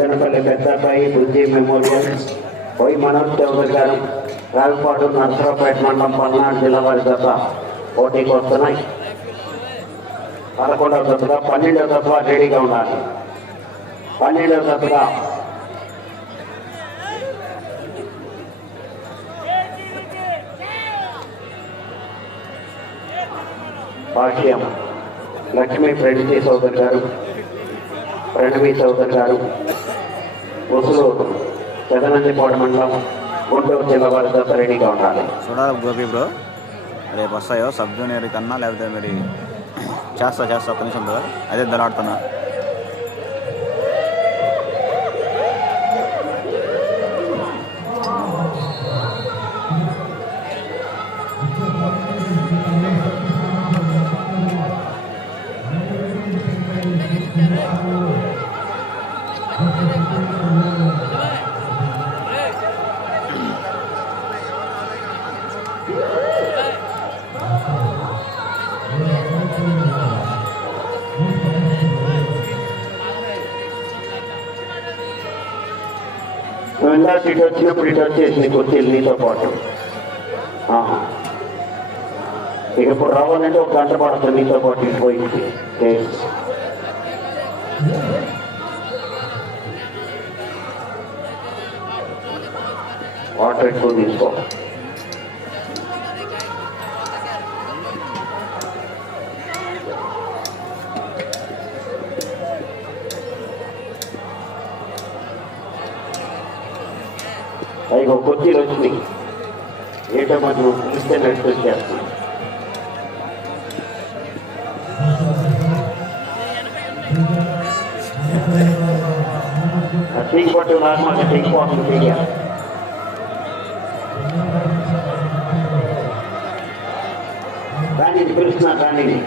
ఎద్దనపల్లి పెద్దబ్బాయి బుద్ధి మెమోరియల్. పోయి మనోజ్ గారు రావిపాడు నర్సరావుపేట మండలం పల్నాడు జిల్లా వారి దశ పోటీకి వస్తున్నాయి. పదకొండవ దశగా పన్నెండవ జత రెడీగా ఉండాలి. పన్నెండవ దశగా భాష్యం లక్ష్మీ ప్రణితి సోదరు గారు ప్రణవి చౌదరి గారు. ఉసులూరు పెదనందిపాడు మండలం గుంటూరు జిల్లా వారి జత రెడీగా ఉండాలి. చూడాలి గోపి బ్రో. రేపు వస్తాయో సబ్ జూనియర్ కన్నా లేకపోతే మరి చేస్తా చేస్తా ఒక్క నిమిషం అదే దలాడుతున్నా నువ్వు ఇటు వచ్చినప్పుడు ఇటు వచ్చేసింది కుర్చీలు నీతో పాటు. ఆ. ఇక ఇప్పుడు రావాలంటే ఒక గంట పడుతుంది నీతో పాటు ఇటు పోయి. వాటర్ ఎక్కువ తీసుకో. ఇక కొద్ది వచ్చినాయి ఏటో మనం పిలిస్తే నడిచి వచ్చేస్తున్నాం టీకి పట్టు రాకుండా టీకి పోతుంది టీగా కానీ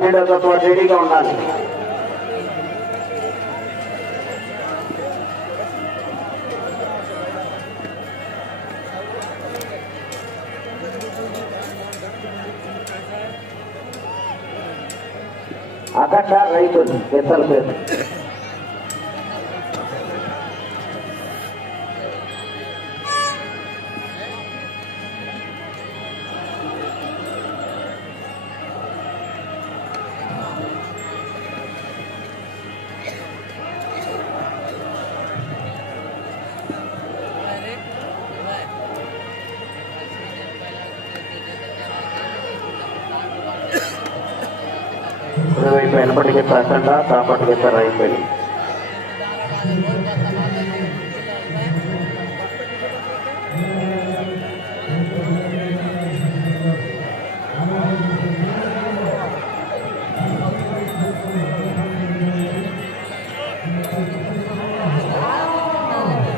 కానీ పన్నెండో తత్వ రెడీగా ఉండాలి అక్కడ రైతులు పెద్దల పేరు కుడివైపు వెనపటికి కాకుండా తాపటికి రైపోయి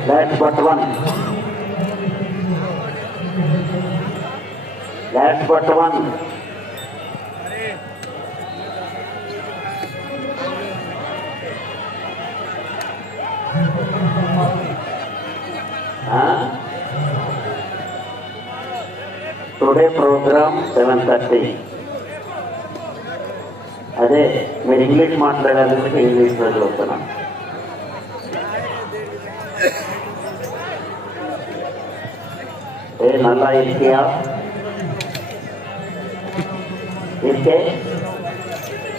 Last but one. Last but one. Today programme seven thirty అదే మీరు ఇంగ్లీష్ మాట్లాడాలంటే ఇంగ్లీష్లో చూస్తున్నాం ఏ నల్లా ఇస్కియా ఇస్కే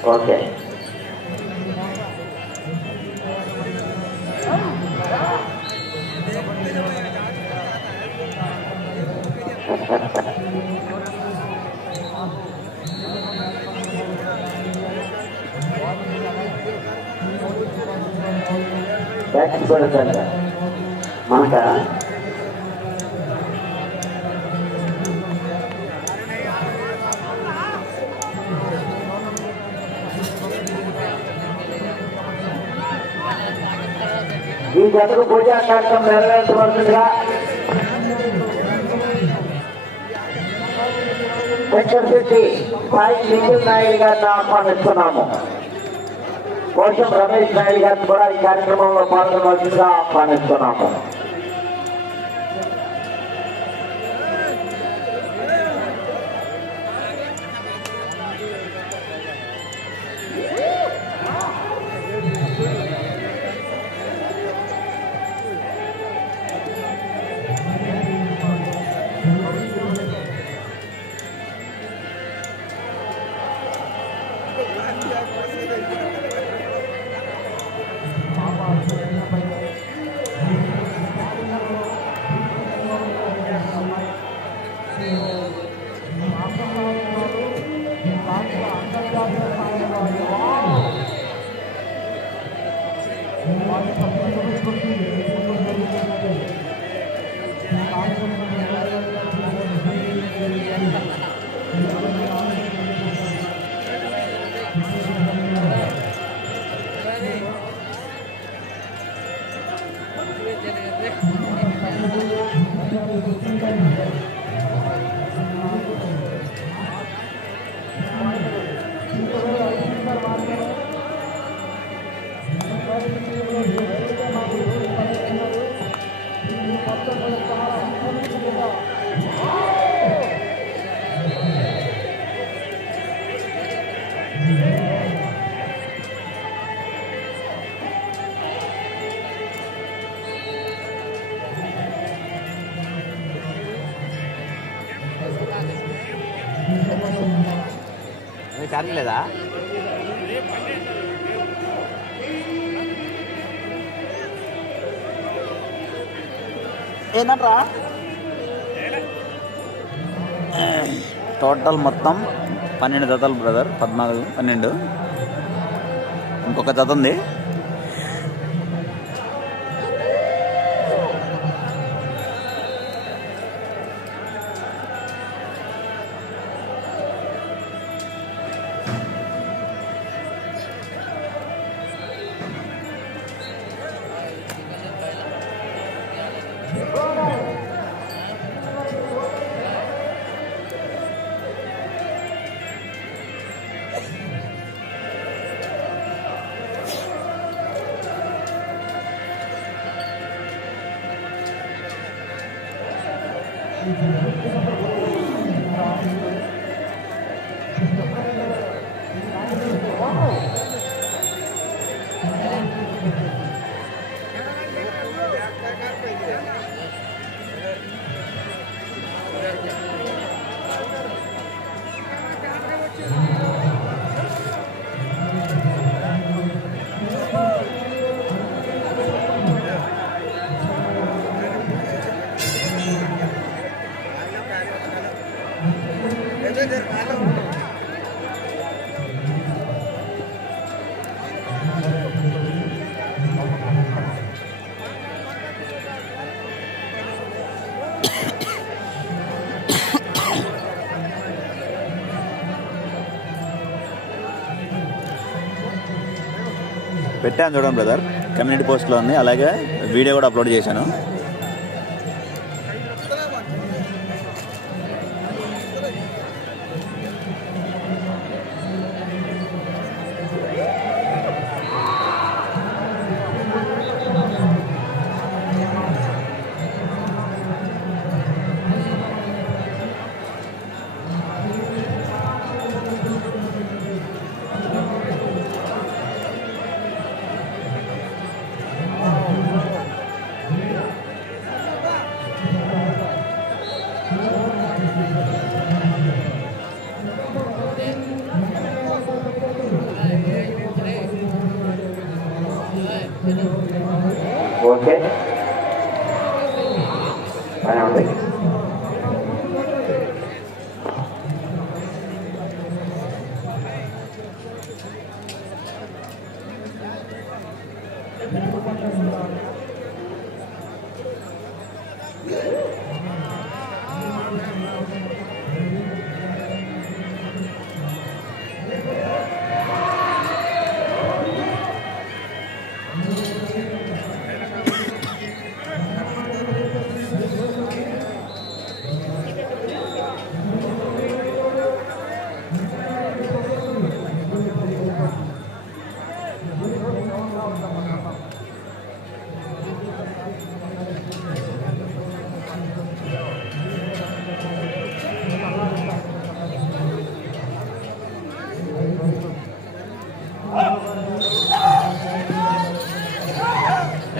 ఓకే బ్యాక్ పెడతాంట మనక ఈ జతకు పూజా కార్యక్రమం నెరవేర్చవలసిందిగా చక్రశెట్టి సాయి నిఖిల్ నాయుడు గారిని ఆహ్వానిస్తున్నాము కోశం రమేష్ నాయుడు గారిని కూడా ఈ కార్యక్రమంలో పాల్గొనవలసిందిగా ఆహ్వానిస్తున్నాము. Thank you. ఛార్జ్ లేదా ఏంటంట్రా టోటల్ మొత్తం పన్నెండు జతలు బ్రదర్ పద్నాలుగు పన్నెండు. ఇంకొక జత ఉంది. Thank you. పెట్టాను చూడండి బ్రదర్ కమ్యూనిటీ పోస్ట్లో ఉంది. అలాగే వీడియో కూడా అప్లోడ్ చేశాను. Okay. I don't think.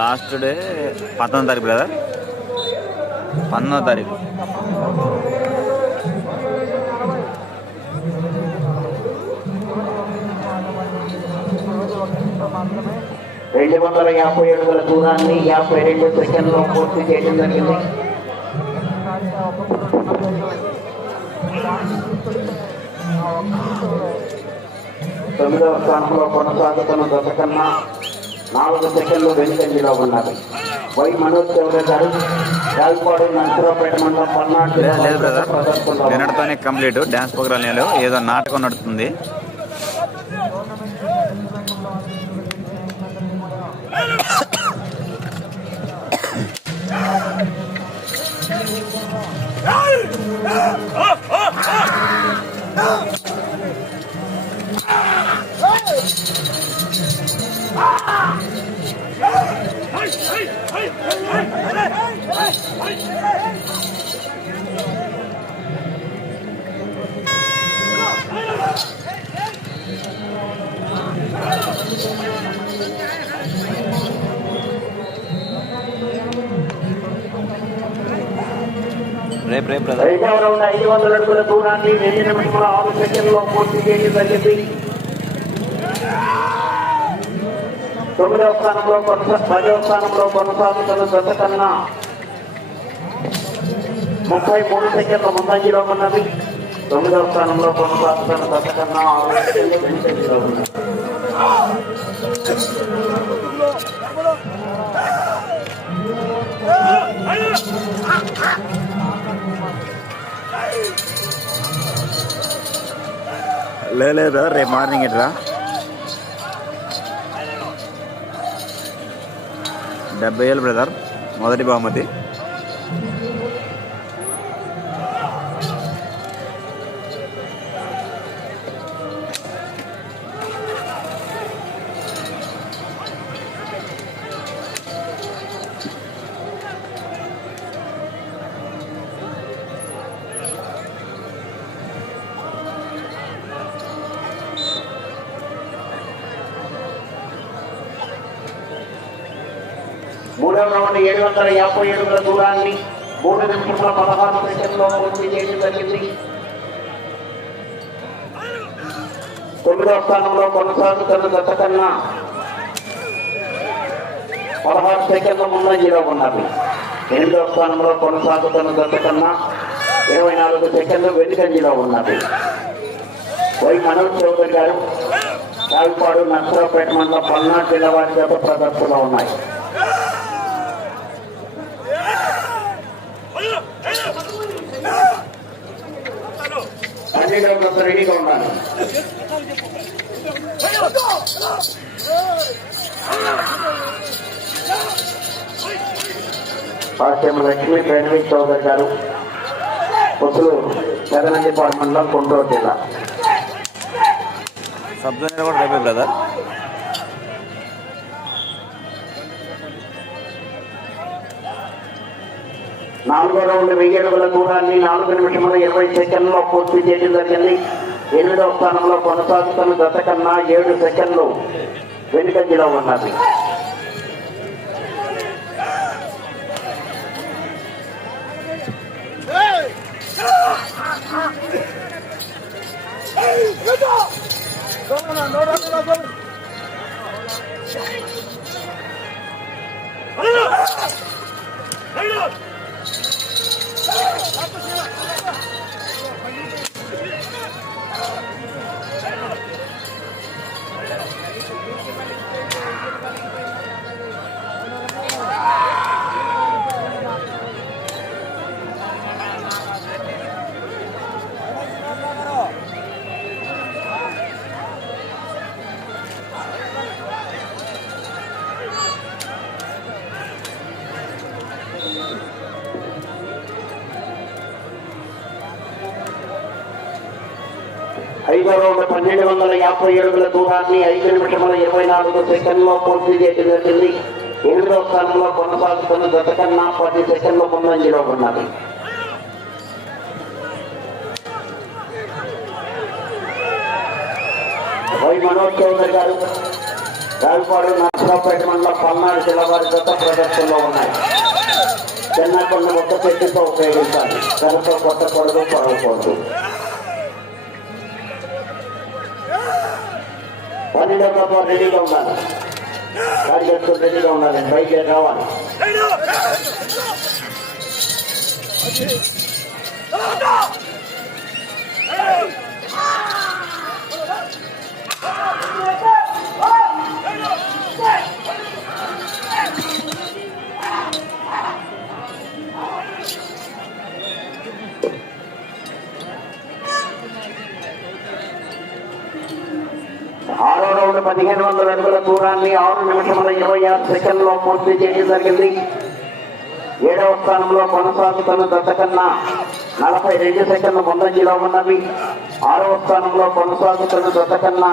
Last day పంతొమ్మిది తారీఖు బ్రదర్. పంతొమ్మిదో తారీఖు. రెండు వందల యాభై అడుగుల దూరాన్ని యాభై రెండు సెకండ్లో పూర్తి చేయడం జరిగింది. తొమ్మిదవ స్థానంలో కొనసాగుతున్న దశ కన్నా నాలుగు సెకండ్లు వెనుకంజలో ఉన్నది వై మనోజ్ చౌదరి గారు గాల్పాడు నరసరావుపేట మండలం పల్నాడు లేదు బ్రదర్ ప్రదర్శనలో నిన్నటితోనే కంప్లీట్ డ్యాన్స్ ప్రోగ్రామ్ లేదు ఏదో నాటకం నడుస్తుంది రేపు రేపు ఐదు వందల అడుగుల దూరాన్ని రెండు నిమిషముల ఆరు సెకండ్లో పూర్తి చేయడం జరిగింది తొమ్మిదవ స్థానంలో కొనసా పదవ స్థానంలో కొనసాగుతున్న దశ కన్నా ముప్పై మూడు సెకండ్ల ముందంజలో ఉన్నది. తొమ్మిదవ స్థానంలో కొనసాగుతున్న దశ కన్నా ఆరు సెకండ్లు వెనుకంజలో ఉన్నది. రేపు మార్నింగ్ ఎట్లా డెబ్బై ఏళ్ళు బ్రదర్. మొదటి బహుమతి. వందల యాభై ఏడుగుల దూరాన్ని మూడు నిమిషముల పదహారు సెకండ్లో పూర్తి చేయడం జరిగింది తొమ్మిదవ స్థానంలో కొనసాగుతున్న దశ కన్నా పదహారు సెకండ్ల ముందంజలో ఉన్నది. ఎనిమిదవ స్థానంలో కొనసాగుతున్న దశ కన్నా ఇరవై నాలుగు సెకండ్లు వెనుకంజలో ఉన్నది. వై మనోజ్ చౌదరి గారు కాల్పాడు నర్సరావుపేట మండలం పల్నాడు జిల్లా వారి చేత ప్రదర్శనలో ఉన్నాయి. అన్ని డబ్బులు రెడీగా ఉండాలి పాశ్యం లక్ష్మీ ప్రణవి చౌదరి గారు పుసులు పెదనందిపాడు మండలం గుంటూరు జిల్లా. సబ్ కూడా రేపే బ్రదర్. నాలుగో రౌండ్ వెయ్యి అడుగుల దూరాన్ని నాలుగు నిమిషముల ఇరవై సెకండ్లో పూర్తి చేయడం జరిగింది ఎనిమిదవ స్థానంలో కొనసాగుతున్న గత కన్నా ఏడు సెకండ్లు వెనుకంజలో ఉన్నది Hey! పన్నెండు వందల యాభై ఏడుగుల దూరాన్ని ఐదు నిమిషముల ఇరవై నాలుగు సెకండ్లో పూర్తి చేయడం జరిగింది ఎనిమిదవ స్థానంలో కొనసాగుతున్న గత కన్నా పది సెకండ్ల ముందంజలో ఉన్నది. వై మనోజ్ చౌదరి గారు రావిపాడు నర్సరావుపేట మండలం పల్నాడు జిల్లా వారి గత ప్రదర్శనలో ఉన్నాయి. చిన్న కొన్ని ఒక్క పెట్టితో ఉపయోగించాలి. కనుక కొత్త కొడుకు పొడవకూడదు పన్నెండవ తత్వం రెడీగా ఉండాలి. కార్యకర్తలు రెడీగా ఉండాలి. బయట రావాలి. రౌండ్ పదిహేను వందల అడుగుల దూరాన్ని ఆరు నిమిషముల ఇరవై ఆరు సెకండ్లో పూర్తి చేయడం జరిగింది. ఏడవ స్థానంలో కొనసాగుతున్న దత్తకన్నా కన్నా నలభై రెండు సెకండ్ల ముందంజలో ఉన్నవి. ఆరవ స్థానంలో కొనసాగుతున్న దత్తకన్నా కన్నా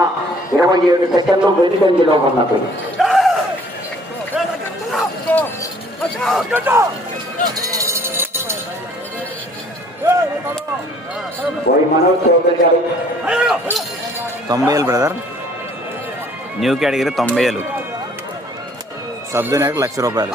ఇరవై ఏడు సెకండ్లు వెనుకంజలో ఉన్నవి. తొంభై బ్రదర్. న్యూ కేటగిరీ తొంభై ఏళ్ళు. సబ్ లక్ష రూపాయలు.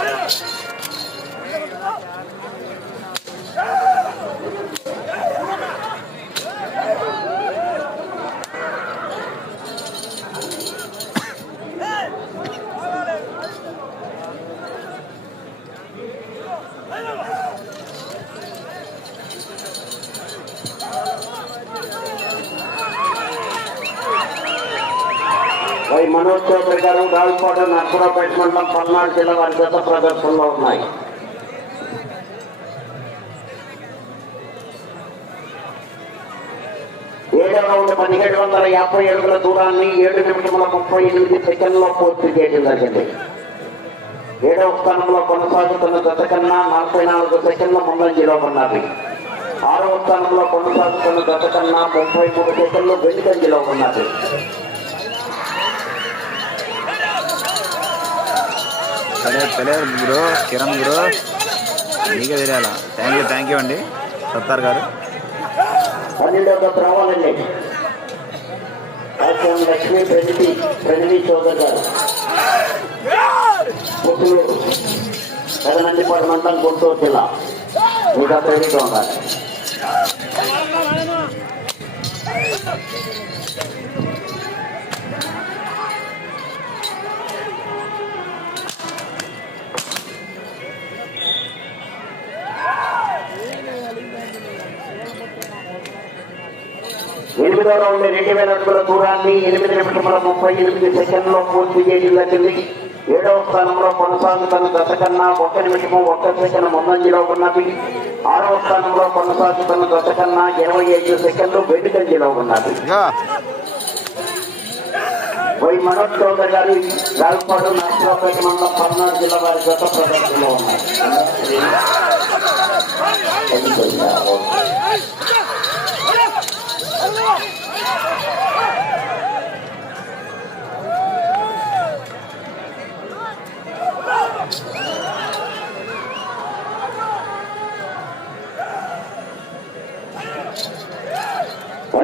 చౌదరి గారు నర్సరావుపేట మండలం పల్నాడు జిల్లా వారి గత ప్రదర్శనలో ఉన్నాయి. ఏడవ రౌండ్ పదిహేడు వందల యాభై ఏడుగుల దూరాన్ని ఏడు నిమిషముల ముప్పై ఎనిమిది సెకండ్లో పూర్తి చేయడం జరిగింది. ఏడవ స్థానంలో కొనసాగుతున్న గత కన్నా నలభై నాలుగు సెకండ్ల ముందంజలో ఉన్నది. ఆరవ స్థానంలో కొనసాగుతున్న గత కన్నా ముప్పై మూడు సెకండ్లు వెనుకంజలో ఉన్నది. సరే తెలియదు బ్రో కిరణ్ బ్రో మీకే తెలియాల? థ్యాంక్ యూ థ్యాంక్ యూ అండి. సత్తార్ గారు. పన్నెండవ దశ రావాలండి డాక్టర్ లక్ష్మీ ప్రణితి ప్రణితి చౌదరి గారు. పుత్తూరు పెదనందిపాడు మండలం గుంటూరు జిల్లా. మీకు రెడీగా ఉండాలి. ఎనిమిదో రౌండ్ రెండు వేల అడుగుల దూరాన్ని ఎనిమిది నిమిషముల ముప్పై ఎనిమిది సెకండ్లో పూర్తి చేయడం జరిగింది ఏడవ స్థానంలో కొనసాగుతున్న దశ కన్నా ఒక్క నిమిషము ఒక్క సెకండ్ ముందంజలో ఉన్నది. ఆరవ స్థానంలో కొనసాగుతున్న దశ కన్నా ఇరవై ఐదు సెకండ్లు వెనుకంజలో ఉన్నది. వై మనోజ్ చౌదరి గారు రావిపాడు నర్సరావుపేట మండలం పల్నాడు జిల్లా వారి గత ప్రదర్శనలో ఉన్నాయి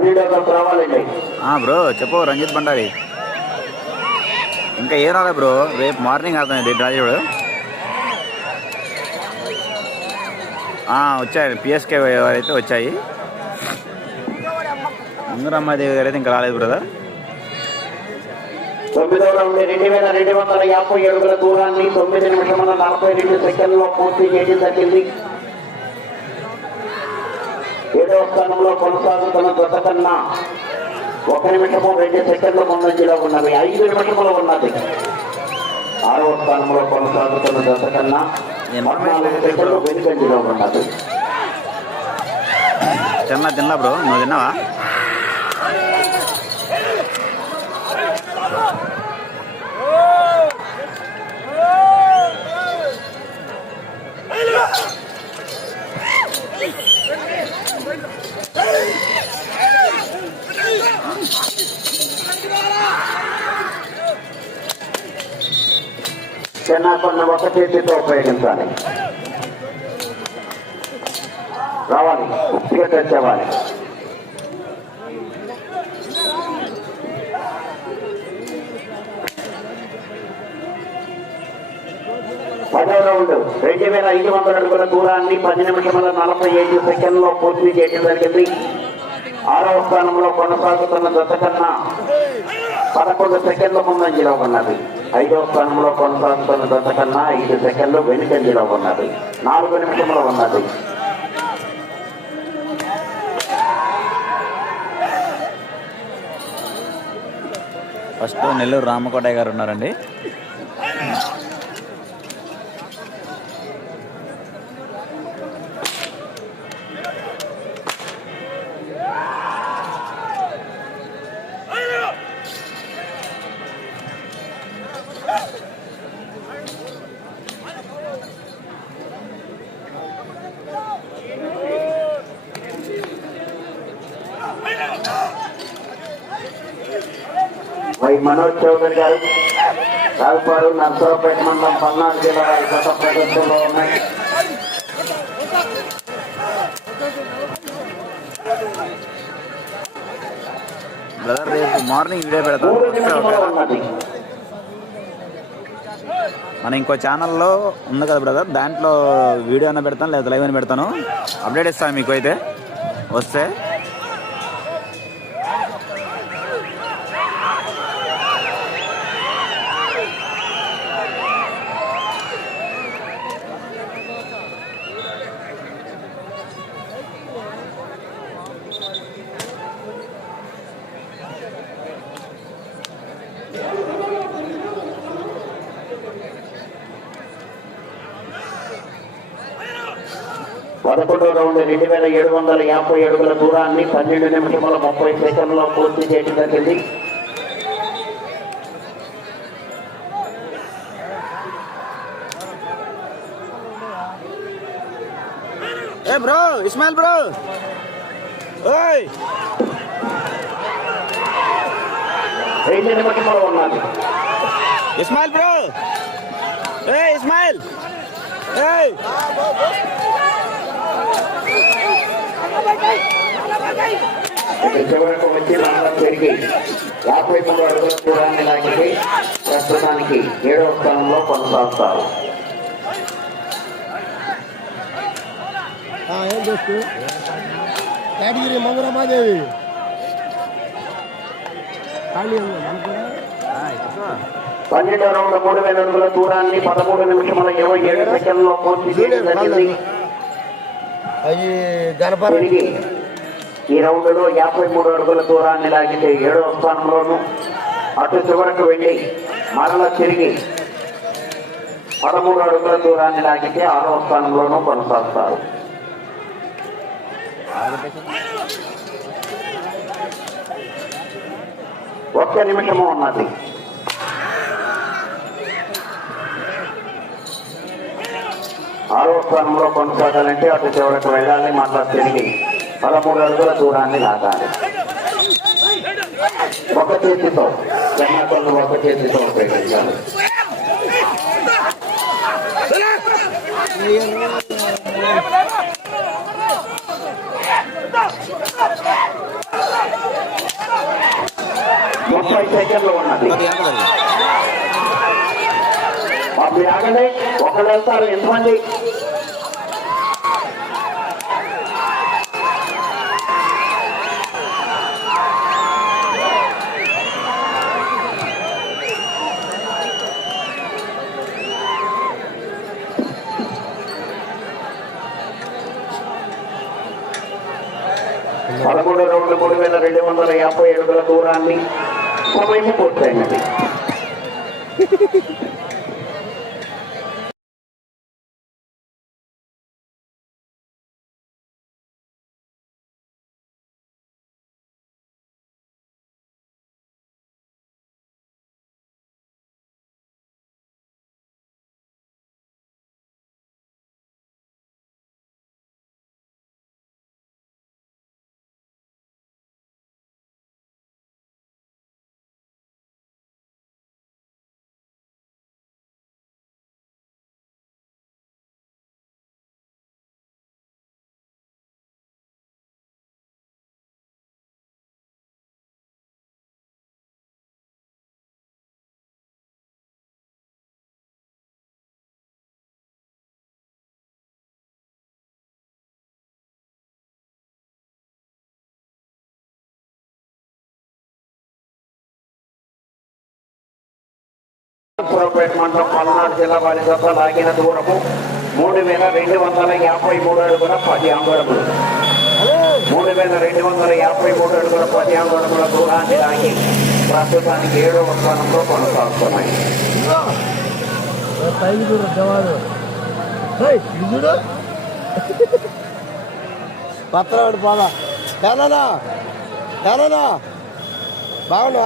రావాలండి. బ్రో చెప్పు రంజిత్ బండారి ఇంకా ఏం రాలే బ్రో రేపు మార్నింగ్ అవుతుంది డ్రా చూడు ఆ, వచ్చాయి పిఎస్కే అయితే వచ్చాయి. ముందరమ్మాదేవి గారు అయితే ఇంకా రాలేదు బ్రదర్. తొమ్మిదవ రౌండ్ రెండు వేల రెండు వందల యాభై అడుగుల దూరాన్ని తొమ్మిది నిమిషముల నలభై రెండు సెకండ్లో పూర్తి చేయడం జరిగింది ఏడవ స్థానంలో కొనసాగుతున్న గత కన్నా ఒక నిమిషము రెండు సెకండ్ల ముందంజలో ఉన్నవి ఐదు నిమిషములు ఉన్నది. ఆరవ స్థానంలో కొనసాగుతున్న గత కన్నా పద్నాలుగు సెకండ్లు వెనుకంజలో ఉన్నది. తిన్నా తిన్నా బ్రో. నువ్వు తిన్నావా? చెన్నాకొండ ఒక చేతితో ఉపయోగించాలి. రావాలి. ఉప్పిగా తెచ్చేవాలి. రెండు వేల ఐదు వందల అడుగుల దూరాన్ని పది నిమిషముల నలభై ఐదు సెకండ్లో పూర్తి చేయడం జరిగింది. ఆరవ స్థానంలో కొనసాగుతున్న దశ కన్నా పదకొండు సెకండ్ల ముందంజలో ఉన్నది. ఐదవ స్థానంలో కొనసాగుతున్న దశ కన్నా ఐదు సెకండ్లు వెనుకంజలో ఉన్నది. నాలుగు నిమిషంలో ఉన్నది. ఫస్ట్ నెల్లూరు రామకోటయ్య గారు ఉన్నారండి. చౌదరి గారు. రావుపాడు నర్సరావుపేట మండలం పల్నాడు జిల్లా వారి గత ప్రదర్శనలో ఉన్నాయి. బ్రదర్ రేపు మార్నింగ్ వీడియో పెడతాను. మన ఇంకో ఛానల్లో ఉంది కదా బ్రదర్ దాంట్లో వీడియో అయినా పెడతాను లేదా లైవ్ అయినా పెడతాను. అప్డేట్ ఇస్తాను మీకు అయితే. వస్తే. పదకొండో రౌండ్ రెండు వేల ఏడు వందల యాభై అడుగుల దూరాన్ని పన్నెండు నిమిషముల ముప్పై సెకండ్లో పూర్తి చేయడం జరిగింది. ఏ బ్రో ఇస్మాయిల్ బ్రో. ఓయ్. రెండు నిమిషములు ఉన్నది ఇస్మాయిల్ బ్రో. ఏ ఇస్మాయిల్. ఇక్కడ చివరకు వచ్చి మండలం పెరిగి యాభై మూడు అడుగుల దూరాన్ని లాగితే ప్రస్తుతానికి ఏడవ స్థానంలో కొనసాగుతారు ఏం చేస్తూ కేటగిరి కూడా? పన్నెండో రౌండ్ మూడు వేల అడుగుల దూరాన్ని పదమూడు నిమిషముల ఇరవై ఏడు సెకండ్లో పూర్తి చేయడం జరిగింది అవి గణపతి తిరిగి ఈ రౌండ్లో యాభై మూడు అడుగుల దూరాన్ని లాగితే ఏడవ స్థానంలోను అటు చివరకు వెళ్ళి మరలా తిరిగి పదమూడు అడుగుల దూరాన్ని లాగితే ఆరవ స్థానంలోనూ కొనసాగుతారు. ఒక్క నిమిషము ఉన్నది. ఆరో స్థానంలో కొనసాగాలంటే అటు చివరకు వెళ్ళాలి మళ్ళా తిరిగి పదమూడు అడుగుల దూరాన్ని లాగాలి. ఒక చేతితో జనాభాను ఒక చేతితో ఉపయోగించాలి. ముప్పై సెకండ్లు ఉన్నది. అప్పుడు ఆగండి. ఒకళ్ళు వెళ్తారు ఎంతమంది? పదమూడు రెండు మూడు వేల రెండు వందల యాభై అడుగుల దూరాన్ని సమయం పూర్తయినది పురపేట మండలం పల్నాడు జిల్లా వారి లాగిన దూరము మూడు వేల రెండు వందల యాభై మూడు అడుగుల పది అంగుళములు. మూడు వేల రెండు వందల యాభై మూడు అడుగుల పది అంగుళముల దూరాన్ని లాగి ప్రస్తుతానికి ఏడవ స్థానంలో కొనసాగుతున్నాయి. పైకి చూడు పత్రాడు బాగా బాగున్నా